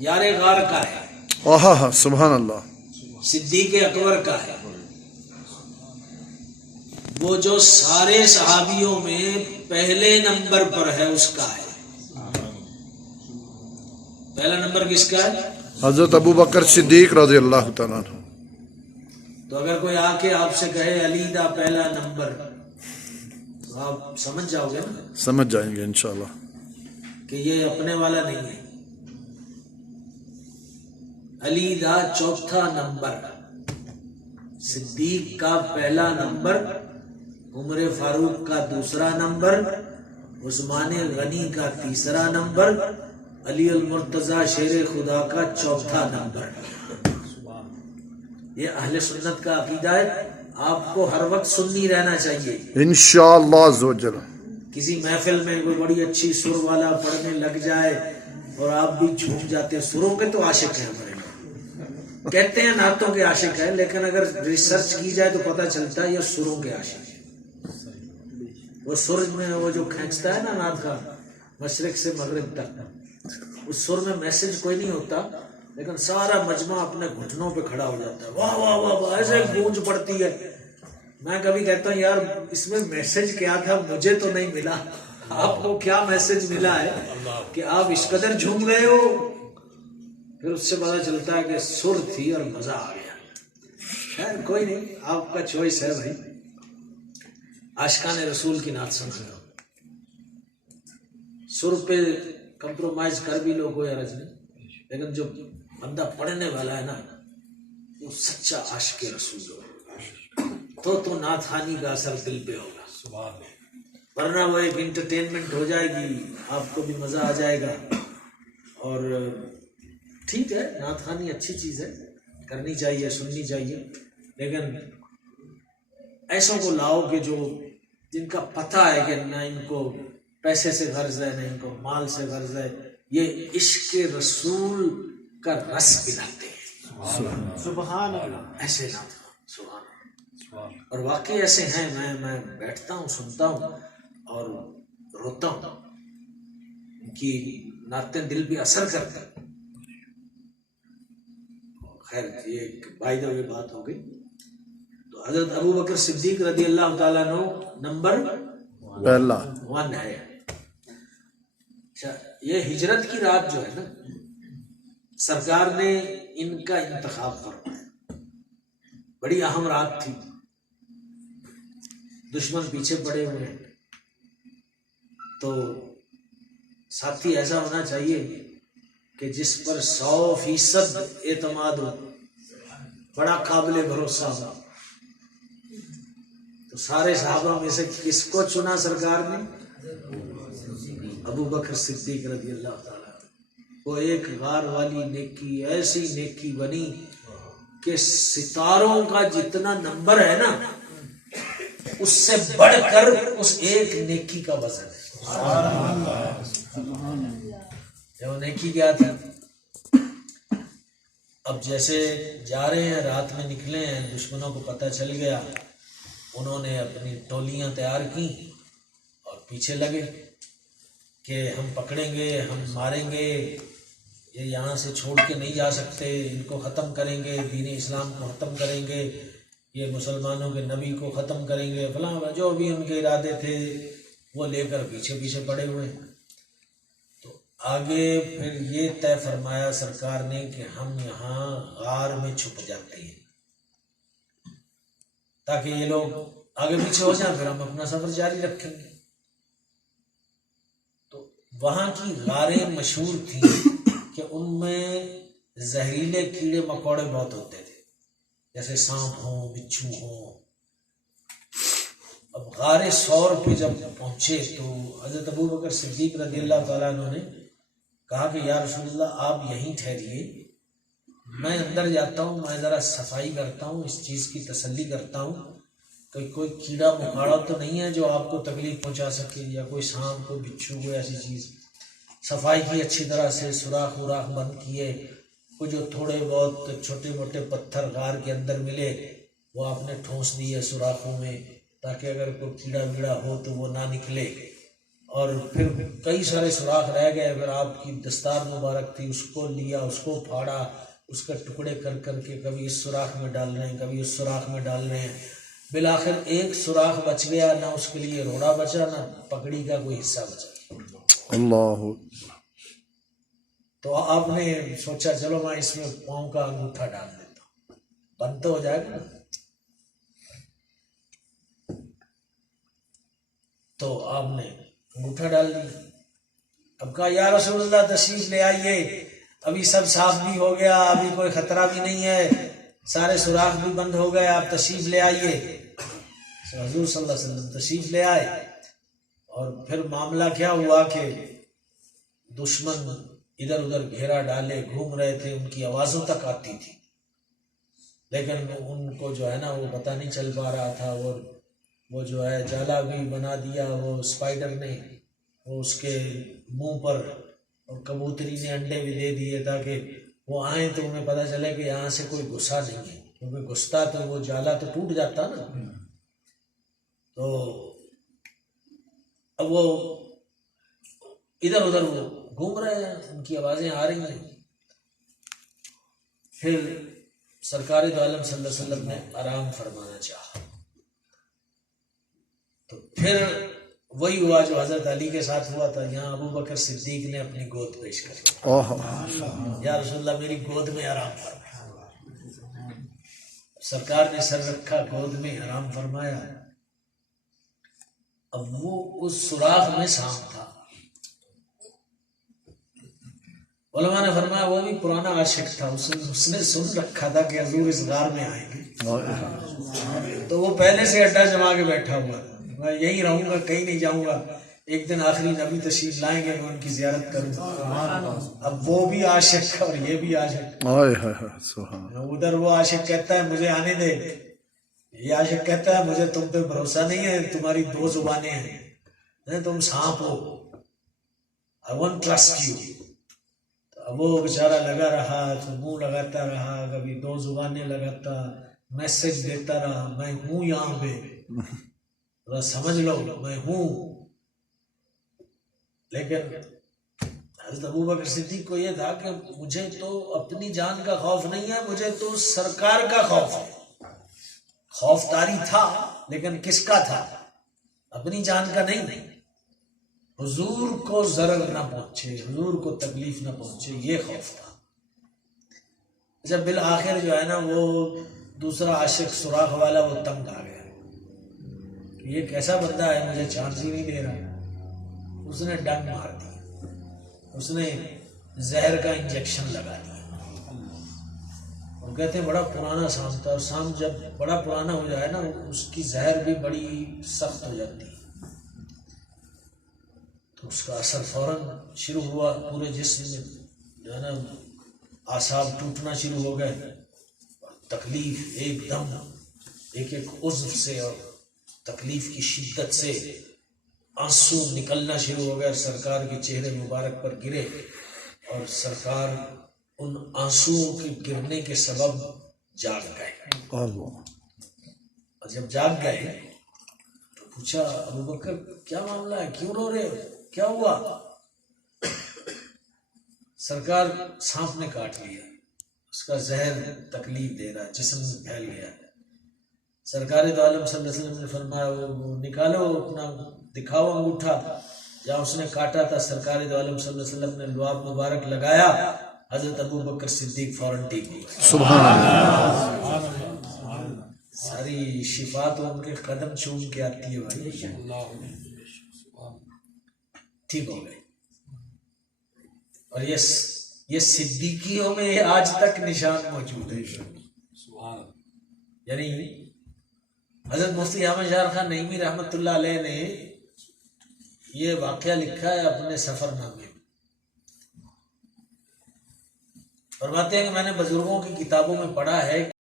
यार गार का है, आहा सुभान अल्लाह। सिद्दीक अकबर का है। वो जो सारे सहाबियों में पहले नंबर पर है उसका है। पहला नंबर किसका है? हजरत अबू बकर सिद्दीक रज़ी अल्लाह तआला अन्हु। तो अगर कोई आके आपसे कहे अली दा पहला नंबर, तो आप समझ जाओगे ना समझ जाएंगे इंशाल्लाह कि ये अपने वाला नहीं है। अली दा चौथा नंबर, सिद्दीक का पहला नंबर, उमर फारूक का दूसरा नंबर, उस्मान गनी का तीसरा नंबर, अली अल मुर्तजा शेर खुदा का चौथा नंबर। ये अहले सुन्नत का अकीदा है। आपको हर वक्त सुन्नी रहना चाहिए। इंशाअल्लाह अज़्ज़वजल। किसी महफिल में कोई बड़ी अच्छी सुर वाला पढ़ने लग जाए और आप भी झूम जाते हैं। सुरों के तो आशिक हैं हमारे लोग, कहते हैं नातों के आशिक हैं, लेकिन अगर रिसर्च की जाए तो पता चलता है ये सुरों के आशिक है। वो सुर में वो जो खींचता है ना नात का मशरिक से मगरिब तक, उस सुर में मैसेज कोई नहीं होता, लेकिन सारा मजमा अपने घुटनों पे खड़ा हो जाता है। वाह वाह वाह वाह, ऐसे गूंज पड़ती है। मैं कभी कहता हूँ यार इसमें मैसेज क्या था, मुझे तो नहीं मिला, आपको क्या मैसेज मिला है कि आप इस कदर झूम गए हो? फिर उससे पता चलता है कि सुर थी और मजा आ गया। खैर कोई नहीं, आपका चॉइस है भाई। आशिकान रसूल की नात सुन रहे हो, सुर पे कंप्रोमाइज कर भी लो, कोई अर्ज नहीं, लेकिन जो बंदा पढ़ने वाला है ना वो सच्चा आशिक रसूल हो तो नाथानी का असर दिल पे होगा। वरना वो एक इंटरटेनमेंट हो जाएगी, आपको भी मजा आ जाएगा। और ठीक है, नाथानी अच्छी चीज है, करनी चाहिए, सुननी चाहिए, लेकिन ऐसों को लाओ कि जो जिनका पता है कि ना इनको पैसे से गर्ज है, ना इनको माल से गर्ज है, ये इश्क रसूल का रस पिलाते हैं। सुभान अल्लाह, ऐसे नाथ सुभान अल्लाह। और वाकई ऐसे हैं, मैं बैठता हूँ, सुनता हूँ और रोता हूँ कि नाते दिल पे असर करता है। खैर ये बाय द वे बात हो गई। तो हजरत अबू बकर सिद्दीक रज़ी अल्लाह ताला अन्हु नंबर पहला 1 है। अच्छा, ये हिजरत की रात जो है ना, सरकार ने इनका इंतखाब फरमाया। बड़ी अहम रात थी, दुश्मन पीछे पड़े हुए हैं, तो साथी ऐसा होना चाहिए कि जिस पर 100% एतमाद हो, बड़ा काबिल भरोसा हो। तो सारे सहाबा में से किसको चुना सरकार ने? अबू बकर सिद्दीक रज़ी अल्लाह ताला। वो एक गार वाली नेकी ऐसी नेकी बनी कि सितारों का जितना नंबर है ना, उससे बढ़कर उस एक नेकी का वजन है। वो नेकी क्या थी? अब जैसे जा रहे हैं, रात में निकले हैं, दुश्मनों को पता चल गया, उन्होंने अपनी टोलियां तैयार की और पीछे लगे कि हम पकड़ेंगे, हम मारेंगे, ये यहाँ से छोड़ के नहीं जा सकते, इनको ख़त्म करेंगे, दीन इस्लाम को ख़त्म करेंगे, ये मुसलमानों के नबी को ख़त्म करेंगे, फलां जो भी उनके इरादे थे वो लेकर पीछे पीछे पड़े हुए। तो आगे फिर ये तय फरमाया सरकार ने कि हम यहाँ गार में छुप जाते हैं ताकि ये लोग आगे पीछे हो जाए, फिर हम अपना सफर जारी रखेंगे। तो वहां की गारें मशहूर थी कि उनमें जहरीले कीड़े मकोड़े बहुत होते थे, जैसे सांप हो, बिच्छू हो। अब गारे सौर पे जब पहुंचे तो हजरत अबू बकर सिद्दीक रज़ी अल्लाह ताला अन्हु ने कहा कि या रसूलल्लाह आप यहीं ठहरिए, मैं अंदर जाता हूँ, मैं ज़रा सफाई करता हूँ, इस चीज़ की तसल्ली करता हूँ कि कोई कीड़ा मकोड़ा तो नहीं है जो आपको तकलीफ पहुंचा सके, या कोई सांप, कोई बिच्छू, कोई ऐसी चीज़। सफाई की अच्छी तरह से, सुराख उराख बंद किए, वो जो थोड़े बहुत छोटे मोटे पत्थर गार के अंदर मिले वो आपने ठोंस दिए सुराखों में, ताकि अगर कोई कीड़ा वीड़ा हो तो वो ना निकले। اور پھر کئی سارے سوراخ رہ گئے. پھر آپ کی دستار مبارک تھی، اس کو لیا، اس کو پھاڑا، اس کے ٹکڑے کر کر کے کبھی اس سوراخ میں ڈال رہے ہیں، کبھی اس سوراخ میں ڈال رہے ہیں. بالآخر ایک سوراخ بچ گیا، نہ اس کے لیے روڑا بچا، نہ پگڑی کا کوئی حصہ بچا. اللہ. تو آپ نے سوچا چلو میں اس میں پاؤں کا انگوٹھا ڈال دیتا ہوں، بند تو ہو جائے گا نا. تو آپ نے انگوٹھا ڈال دیا. اب کہا یا رسول اللہ تشریف لے آئیے، ابھی سب صاف بھی ہو گیا، ابھی کوئی خطرہ بھی نہیں ہے، سارے سوراخ بھی بند ہو گئے، آپ تشریف لے آئیے. حضور صلی اللہ علیہ وسلم تشریف لے آئے. اور پھر معاملہ کیا ہوا کہ دشمن ادھر ادھر گھیرا ڈالے گھوم رہے تھے، ان کی آوازوں تک آتی تھی، لیکن ان کو جو ہے نا وہ پتہ نہیں چل پا رہا تھا. اور وہ جو ہے جالا بھی بنا دیا وہ اسپائڈر نے، وہ اس کے منہ پر، اور کبوتری نے انڈے بھی دے دیے تاکہ وہ آئیں تو انہیں پتہ چلے کہ یہاں سے کوئی گھسا نہیں ہے، کیونکہ گھستا تو وہ جالا تو ٹوٹ جاتا نا. تو اب وہ ادھر ادھر وہ گھوم رہے ہیں، ان کی آوازیں آ رہی ہیں. پھر سرکار دو عالم صلی اللہ علیہ وسلم نے آرام فرمانا چاہا. تو پھر وہی ہوا جو حضرت علی کے ساتھ ہوا تھا. یہاں ابو بکر صدیق نے اپنی گود پیش کر یا رسول اللہ میری گود میں آرام فرمایا. سرکار نے سر رکھا، گود میں آرام فرمایا. اب وہ اس سوراخ میں سانپ تھا. علماء نے فرمایا وہ بھی پرانا عاشق تھا، اس نے سن رکھا تھا کہ حضور اس غار میں آئیں گے، تو وہ پہلے سے اڈا جما کے بیٹھا ہوا تھا، میں یہیں رہوں گا، کہیں نہیں جاؤں گا، ایک دن آخری نبی تشریف لائیں گے، میں ان کی زیارت کروں گا. اب وہ بھی عاشق اور یہ بھی عاشق. ادھر وہ عاشق کہتا ہے مجھے آنے دے، یہ عاشق کہتا ہے مجھے تم پہ بھروسہ نہیں ہے، تمہاری دو زبانیں ہیں، تم سانپ ہو، I won't trust you. وہ بیچارہ لگا رہا، تو منہ لگاتا رہا، کبھی دو زبانیں لگاتا، میسج دیتا رہا میں ہوں یہاں پہ، ذرا سمجھ لو میں ہوں. لیکن حضرت ابو بکر صدیق کو یہ تھا کہ مجھے تو اپنی جان کا خوف نہیں ہے، مجھے تو سرکار کا خوف ہے. خوف طاری تھا لیکن کس کا تھا؟ اپنی جان کا نہیں. حضور کو ضرر نہ پہنچے، حضور کو تکلیف نہ پہنچے، یہ خوف تھا. جب بالآخر جو ہے نا وہ دوسرا عاشق سوراخ والا وہ تنگ آ گیا، یہ کیسا بندہ ہے مجھے چانس ہی نہیں دے رہا. اس نے ڈنگ مار دیا، اس نے زہر کا انجیکشن لگا دیا. اور کہتے ہیں بڑا پرانا سانپ تھا، اور سانپ جب بڑا پرانا ہو جائے نا اس کی زہر بھی بڑی سخت ہو جاتی ہے، تو اس کا اثر فوراً شروع ہوا، پورے جسم میں جو ہے نا اعصاب ٹوٹنا شروع ہو گئے، تکلیف ایک دم ایک ایک عضو سے، اور تکلیف کی شدت سے آنسو نکلنا شروع ہو گئے، سرکار کے چہرے مبارک پر گرے، اور سرکار ان آنسوؤں کے گرنے کے سبب جاگ گئے. اور جب جاگ گئے تو پوچھا ابو بکر کیا معاملہ ہے، کیوں رو رہے ہو، کیا ہوا؟ سرکار سانپ نے کاٹ لیا، اس کا زہر تکلیف دے رہا، جسم میں پھیل گیا. سرکار دو عالم صلی اللہ علیہ وسلم نے فرمایا وہ نکالو اپنا، دکھاؤ انگوٹھا جہاں اس نے کاٹا تھا. سرکار دو عالم صلی اللہ علیہ وسلم نے لعاب مبارک لگایا، حضرت ابو بکر صدیق فوراً ٹھیک ہو گئے. سبحان اللہ. ساری شفا تو ان کے قدم چوم کے آتی ہے بھائی. ٹھیک ہو گئے. اور یہ صدیقیوں میں آج تک نشان موجود ہے. یعنی حضرت مفتی احمد شاہ خان نعیمی رحمۃ اللہ علیہ نے یہ واقعہ لکھا ہے اپنے سفر نامے میں. فرماتے ہیں کہ میں نے بزرگوں کی کتابوں میں پڑھا ہے